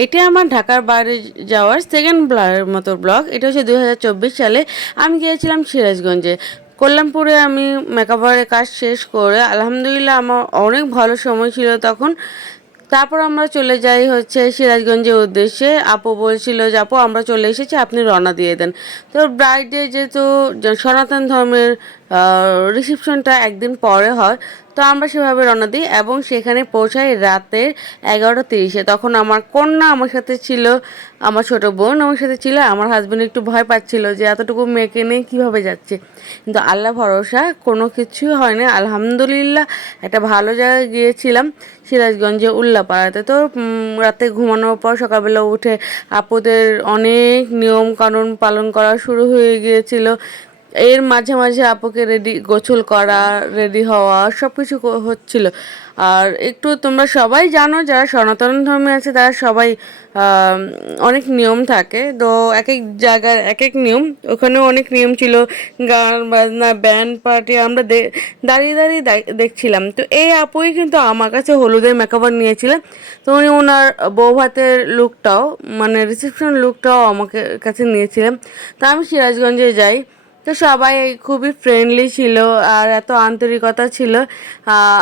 এটা আমার ঢাকার বাইরে যাওয়ার সেকেন্ড মতো ব্লগ। এটা হচ্ছে 2024 সালে আমি গিয়েছিলাম সিরাজগঞ্জে। কল্যাণপুরে আমি মেকআপের কাজ শেষ করে আলহামদুলিল্লাহ আমার অনেক ভালো সময় ছিল তখন। তারপর আমরা চলে যাই হচ্ছে সিরাজগঞ্জের উদ্দেশ্যে। আপু বলছিল যে আপু আমরা চলে এসেছি, আপনি রওনা দিয়ে দেন। তো ব্রাইডে যেহেতু সনাতন ধর্মের রিসেপশনটা একদিন পরে হয়, তো আমরা সেভাবে রওনা দিই এবং সেখানে পৌঁছাই রাতের 11:30-এ। তখন আমার কন্যা আমার সাথে ছিল, আমার ছোট বোন আমার সাথে ছিল। আমার হাজব্যান্ড একটু ভয় পাচ্ছিল যে এতটুকু মেয়েকে নিয়ে কীভাবে যাচ্ছে, কিন্তু আল্লাহ ভরসা কোনো কিছুই হয় না আলহামদুলিল্লাহ। একটা ভালো জায়গায় গিয়েছিলাম, সিরাজগঞ্জে উল্লাপাড়াতে। তো রাতে ঘুমানোর পর সকালবেলা উঠে আপুদের অনেক নিয়ম কানুন পালন করা শুরু হয়ে গিয়েছিল। এর মাঝে মাঝে আপুকে গোসল করা, রেডি হওয়া সব কিছু হচ্ছিল। আর একটু তোমরা সবাই জানো যারা সনাতন ধর্মে আছে তারা সবাই অনেক নিয়ম থাকে, তো এক এক জায়গার এক এক নিয়ম। ওখানেও অনেক নিয়ম ছিল, গান বাজনা ব্যান্ড পার্টি। আমরা দাঁড়িয়ে দাঁড়িয়ে দেখছিলাম। তো এই আপুই কিন্তু আমার কাছে হলুদের মেকআপার নিয়েছিলেন। তো উনি ওনার বউ ভাতের লুকটাও মানে রিসেপশন লুকটাও আমাকে কাছে নিয়েছিলেন। তো আমি সিরাজগঞ্জে যাই, তো সবাই খুবই ফ্রেন্ডলি ছিল আর এত আন্তরিকতা ছিল।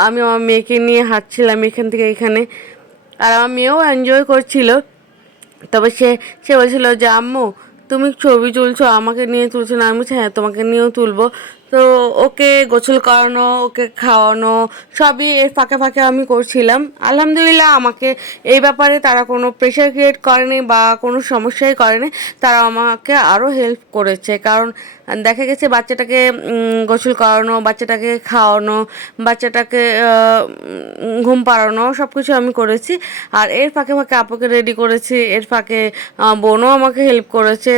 আমি আমার মেয়েকে নিয়ে হাঁটছিলাম এখান থেকে এখানে, আর আমার মেয়েও এনজয় করছিল। তবে সে সে বলছিল যে আম্মু তুমি ছবি তুলছো, আমাকে নিয়ে তুলছো না? আমি বলছি হ্যাঁ তোমাকে নিয়েও তুলবো। তো ওকে গোসল করানো, ওকে খাওয়ানো সবই এর ফাঁকে ফাঁকে আমি করছিলাম। আলহামদুলিল্লাহ আমাকে এই ব্যাপারে তারা কোনো প্রেশার ক্রিয়েট করেনি বা কোনো সমস্যাই করেনি। তারা আমাকে আরও হেল্প করেছে, কারণ দেখা গেছে বাচ্চাটাকে গোসল করানো, বাচ্চাটাকে খাওয়ানো, বাচ্চাটাকে ঘুম পাড়ানো সব কিছু আমি করেছি। আর এর ফাঁকে ফাঁকে আপুকে রেডি করেছি, এর ফাঁকে বোনও আমাকে হেল্প করেছে।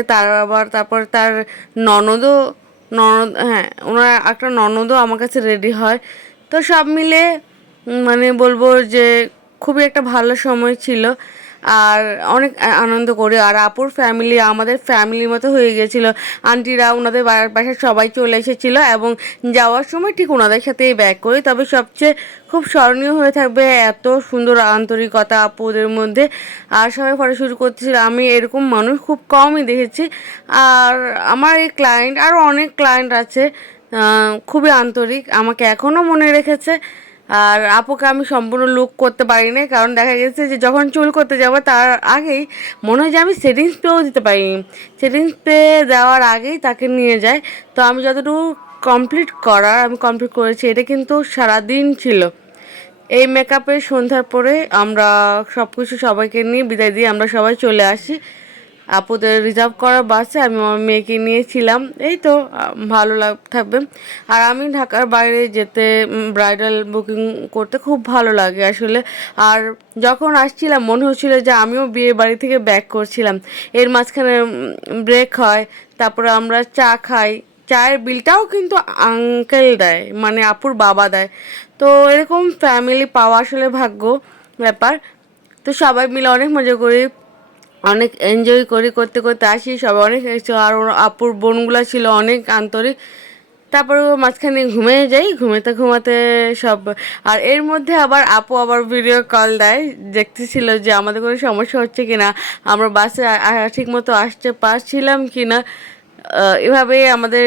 তারপর তার ননদও, হ্যাঁ ওনার একটা ননদও আমার কাছে রেডি হয়। তো সব মিলে মানে বলবো যে খুবই একটা ভালো সময় ছিল আর অনেক আনন্দ করি। আর আপুর ফ্যামিলি আমাদের ফ্যামিলির মতো হয়ে গিয়েছিল। আন্টিরা ওনাদের বাসায় সবাই চলে এসেছিলো এবং যাওয়ার সময় ঠিক ওনাদের সাথেই ব্যাক করি। তবে সবচেয়ে খুব স্মরণীয় হয়ে থাকবে এত সুন্দর আন্তরিকতা আপুদের মধ্যে। আর সবাই ফটো শুরু করতেছিল, আমি এরকম মানুষ খুব কমই দেখেছি। আর আমার এই ক্লায়েন্ট আরও অনেক ক্লায়েন্ট আছে খুবই আন্তরিক, আমাকে এখনও মনে রেখেছে। আর আপুকে আমি সম্পূর্ণ লুক করতে পারি না, কারণ দেখা গেছে যে যখন চুল করতে যাবো তার আগেই মনে হয় যে আমি সেটিং স্প্রেও দিতে পারিনি। সেটিং স্প্রে দেওয়ার আগেই তাকে নিয়ে যায়। তো আমি যতটুকু কমপ্লিট করার আমি কমপ্লিট করেছি। এটা কিন্তু সারাদিন ছিল। এই মেকআপের সন্ধ্যার পরে আমরা সব কিছু সবাইকে নিয়ে বিদায় দিয়ে আমরা সবাই চলে আসি আপুদের রিজার্ভ করা বাসে। আমি আমার মেয়েকে নিয়েছিলাম। এই তো ভালো থাকবে। আর আমি ঢাকার বাইরে যেতে ব্রাইডাল বুকিং করতে খুব ভালো লাগে আসলে। আর যখন আসছিলাম মনে হচ্ছিলো যে আমিও বিয়ে বাড়ি থেকে ব্যাক করছিলাম। এর মাঝখানে ব্রেক হয়, তারপরে আমরা চা খাই। চায়ের বিলটাও কিন্তু আঙ্কেল দেয়, মানে আপুর বাবা দেয়। তো এরকম ফ্যামিলি পাওয়া আসলে ভাগ্য ব্যাপার। তো সবাই মিলে অনেক মজা করি, অনেক এনজয় করি, করতে করতে আসি। সবাই অনেক এসেছে আর ওর আপুর বোনগুলো ছিল অনেক আন্তরিক। তারপরে মাঝখানে ঘুমিয়ে যাই, ঘুমাতে ঘুমাতে সব। আর এর মধ্যে আবার আপু আবার ভিডিও কল দেয়, দেখতেছিল যে আমাদের কোনো সমস্যা হচ্ছে কি না, আমরা বাসে ঠিক মতো আসতে পারছিলাম কি না। এভাবেই আমাদের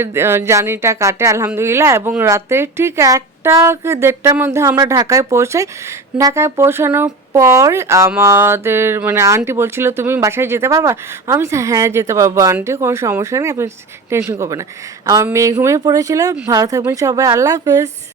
জার্নিটা কাটে আলহামদুলিল্লাহ। এবং রাতে ঠিক 1টা কি 1:30টার মধ্যে আমরা ঢাকায় পৌঁছাই। ঢাকায় পৌঁছানোর পর আমাদের মানে আন্টি বলছিল তুমি বাসায় যেতে পারবা? আমি হ্যাঁ যেতে পারবো আন্টি, কোনো সমস্যা নেই, আপনি টেনশন করবেন না। আমার মেয়ে ঘুমিয়ে পড়েছিল। ভালো থাকবেন সবাই, আল্লাহ হাফেজ।